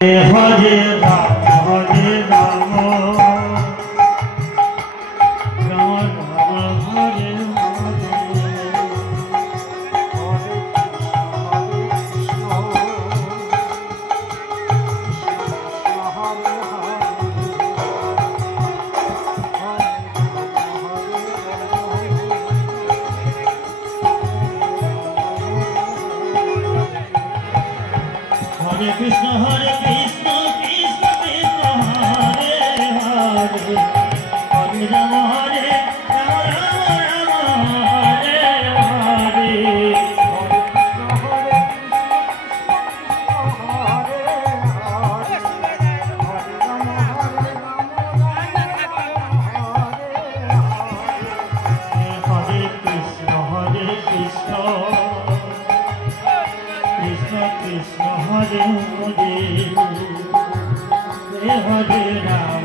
Hare Ram Hare Ram Ram Ram Hare Hare Hare Krishna Krishna Krishna Hare Hare Hare Ram Ram Ram Hare Hare Hare Krishna Krishna Krishna Hare Hare Hare Ram